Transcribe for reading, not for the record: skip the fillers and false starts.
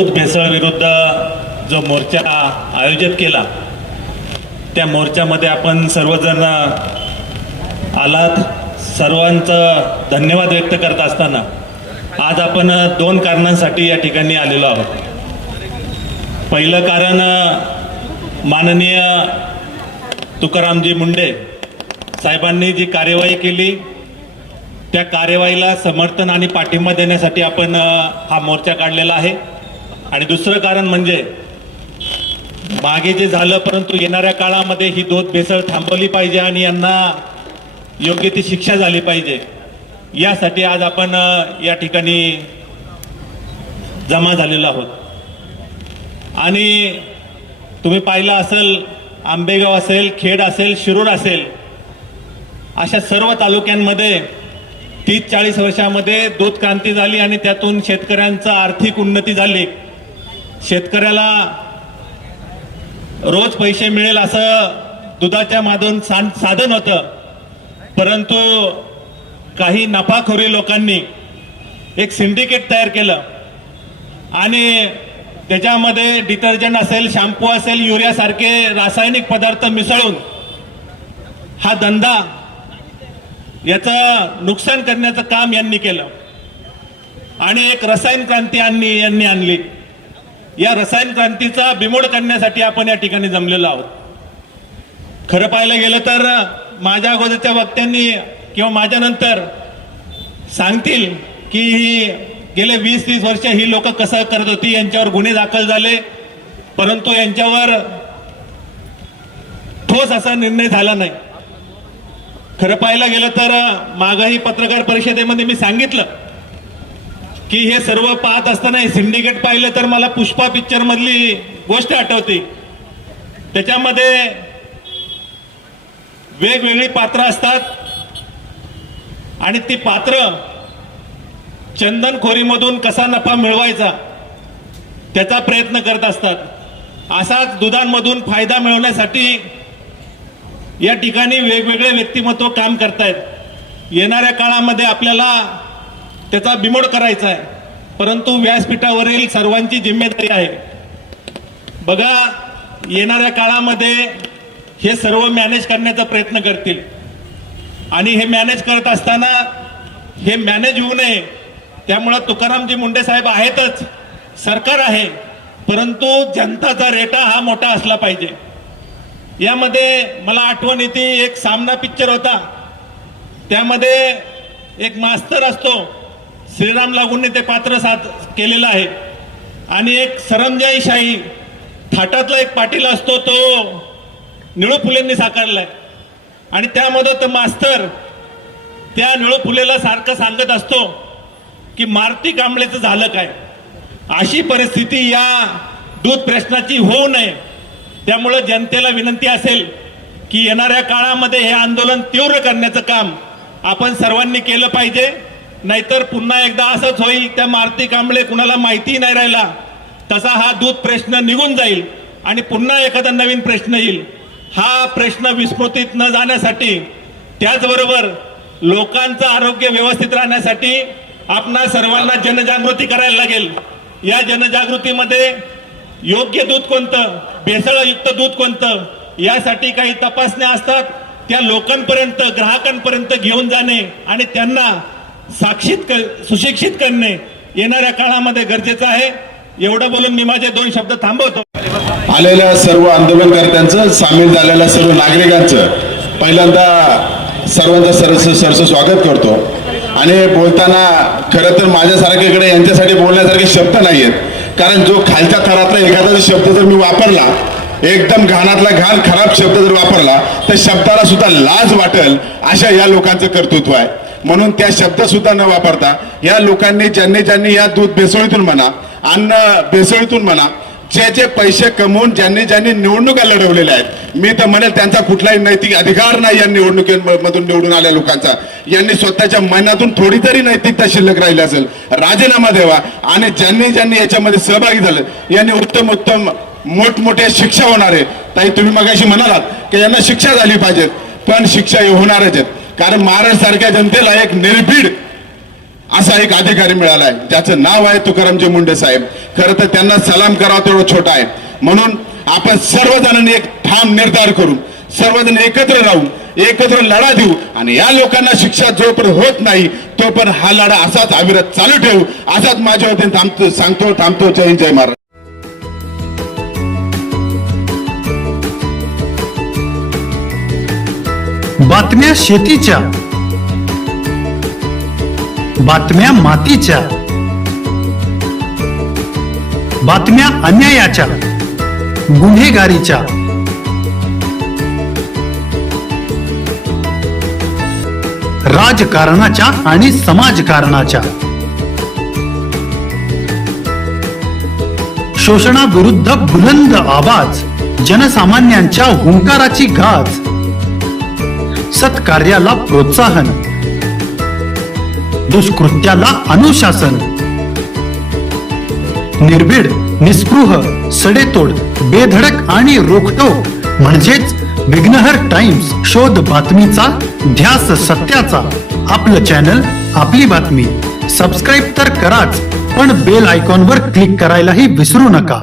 दूध भेसळ विरुद्ध जो मोर्चा आयोजित केला त्या मोर्चामध्ये आपण सर्वजण आलात, सर्वांचं धन्यवाद व्यक्त करत असताना आज आपण दोन कारणांसाठी या ठिकाणी आलेलो आहोत. पहिलं कारण, माननीय तुकारामजी मुंडे साहेबांनी जी कार्यवाही केली त्या कार्यवाहीला समर्थन आणि पाठिंबा देण्यासाठी आपण हा मोर्चा काढलेला आहे. आणि दुसरं कारण म्हणजे मागे जे झालं, परंतु येणाऱ्या काळामध्ये ही दूध भेसळ थांबवली पाहिजे आणि यांना योग्य ती शिक्षा झाली पाहिजे, यासाठी आज आपण या ठिकाणी जमा झालेलो आहोत. आणि तुम्ही पाहिलं असेल, आंबेगाव असेल, खेड असेल, शिरूर असेल, अशा सर्व तालुक्यांमध्ये 30-40 वर्षामध्ये दूध क्रांती झाली आणि त्यातून शेतकऱ्यांचा आर्थिक उन्नती झाली. शेतकऱ्याला रोज पैसे मिळेल असं दुधाच्या माधून साधन होतं, परंतु काही नफाखोरी लोकांनी एक सिंडिकेट तयार केलं आणि त्याच्यामध्ये डिटर्जंट असेल, शॅम्पू असेल, युरिया सारखे रासायनिक पदार्थ मिसळून हा धंदा, याचं नुकसान करण्याचं काम यांनी केलं आणि एक रसायन क्रांती यांनी आणली. या रसायन क्रांतीचा बिमोड करण्यासाठी आपण या ठिकाणी जमलेलो आहोत. खरं पाहायला गेलं तर माझ्या अगोदरच्या वक्त्यांनी किंवा माझ्यानंतर सांगतील की गेले 20-30 वर्ष ही लोक कसं करत होती, यांच्यावर गुन्हे दाखल झाले, परंतु यांच्यावर ठोस असा निर्णय झाला नाही. खरं पाहायला गेलं तर मागही पत्रकार परिषदेमध्ये मी सांगितलं की हे सर्व पाहत असताना हे सिंडिकेट पाहिलं तर मला पुष्पा पिक्चर मधली गोष्ट आठवते. त्याच्यामध्ये वेगवेगळी पात्र असतात आणि ती पात्र चंदनखोरीमधून कसा नफा मिळवायचा त्याचा प्रयत्न करत असतात. असाच दुधांमधून फायदा मिळवण्यासाठी या ठिकाणी वेगवेगळे व्यक्तिमत्व काम करतायत. येणाऱ्या काळामध्ये आपल्याला त्याचा बिमोड करायचा आहे, परंतु व्यासपीठावरील सर्वांची जिम्मेदारी आहे. बघा, येणाऱ्या काळामध्ये हे सर्व मॅनेज करण्याचा प्रयत्न करतील आणि हे मॅनेज करत असताना हे मॅनेज होऊ नये, त्यामुळं तुकारामजी मुंडे साहेब आहेतच, सरकार आहे, परंतु जनताचा रेटा हा मोठा असला पाहिजे. यामध्ये मला आठवण येते, एक सामना पिक्चर होता, त्यामध्ये एक मास्तर असतो, श्रीराम लागूंनी ते पात्र केलेलं आहे, आणि एक सरंजाईशाही थाटातला एक पाटील असतो, तो निळू फुलेंनी साकारलाय. आणि त्यामध्ये तो मास्तर त्या निळू फुलेला सारखं सांगत असतो की मारुती कांबळेचं झालं काय. अशी परिस्थिती या दूध प्रश्नाची होऊ नये, त्यामुळे जनतेला विनंती असेल की येणाऱ्या काळामध्ये हे आंदोलन तीव्र करण्याचं काम आपण सर्वांनी केलं पाहिजे. नाहीतर पुन्हा एकदा असंच होईल, त्या मारुती कांबळे कुणाला माहिती नाही राहिला तसा हा दूध प्रश्न निघून जाईल आणि पुन्हा एखादा नवीन प्रश्न येईल. हा प्रश्न विस्मृतीत न जाण्यासाठी, त्याचबरोबर लोकांचं आरोग्य व्यवस्थित राहण्यासाठी आपणा सर्वांना जनजागृती करायला लागेल. या जनजागृतीमध्ये योग्य दूध कोणतं, भेसळयुक्त दूध कोणतं, यासाठी काही तपासण्या असतात, त्या लोकांपर्यंत, ग्राहकांपर्यंत घेऊन जाणे आणि त्यांना सुशिक्षित करणे येणाऱ्या काळामध्ये गरजेचं आहे. एवढं बोलून मी माझे 2 शब्द थांबवतो. आलेल्या सर्व आंदोलनकर्त्यांचं, सामील झालेल्या सर्व नागरिकांचं पहिल्यांदा सर्वांचं सरस स्वागत करतो. आणि बोलताना खरं तर माझ्यासारख्याकडे यांच्यासाठी बोलण्यासारखे शब्द नाही आहेत, कारण जो खालच्या थरातला एखादा शब्द जर मी वापरला, एकदम घाणातला घाण खराब शब्द जर वापरला, तर शब्दाला सुद्धा लाज वाटेल, अशा या लोकांचं कर्तृत्व आहे. म्हणून त्या शब्द सुद्धा न वापरता या लोकांनी ज्यांनी या दूध भेसळीतून म्हणा, अन्न भेसळीतून म्हणा, जे पैसे कमवून ज्यांनी निवडणुका लढवलेल्या आहेत, मी तर म्हणेल त्यांचा कुठलाही नैतिक अधिकार नाही या निवडणुकीमधून निवडून आल्या लोकांचा. यांनी स्वतःच्या मनातून थोडी तरी नैतिकता शिल्लक राहिली असेल, राजीनामा द्यावा आणि ज्यांनी याच्यामध्ये सहभागी झालं यांनी उत्तम मोठमोठ्या शिक्षा होणार आहे. ताई, तुम्ही मगाशी म्हणालात की यांना शिक्षा झाली पाहिजेत, पण शिक्षा होणारच आहेत, कारण महाराष्ट्र सारख्या जनतेला एक निर्भीड असा एक अधिकारी मिळालाय ज्याचं नाव आहे तुकारामजी मुंडे साहेब. खरं तर त्यांना सलाम करावा तेवढं छोटा आहे. म्हणून आपण सर्वजणांनी एक ठाम निर्धार करू, सर्वजण एकत्र राहून एकत्र लढा देऊ आणि या लोकांना शिक्षा जोपर्यंत होत नाही तोपर्यंत हा लढा असाच अविरत चालू ठेवू. असाच माझ्या वतीने थांबतो. जय हिंद, जय महाराष्ट्र. बातम्या शेतीच्या, बातम्या मातीच्या, बातम्या अन्यायाच्या, गुन्हेगारीच्या, राजकारणाच्या आणि समाजकारणाच्या, शोषणाविरुद्ध बुलंद आवाज, जनसामान्यांच्या हुंकाराची गाज, सत्कार्याला प्रोत्साहन, दुष्कृत्याला अनुशासन, निर्भीड, निस्पृह, सडेतोड, बेधडक आणि रोखटोक म्हणजेच विघ्नहर टाइम्स. शोध बातमीचा, ध्यास सत्याचा. आपलं चॅनल, आपली बातमी. सबस्क्राईब तर कराच, पण बेल आयकॉनवर क्लिक करायलाही विसरू नका.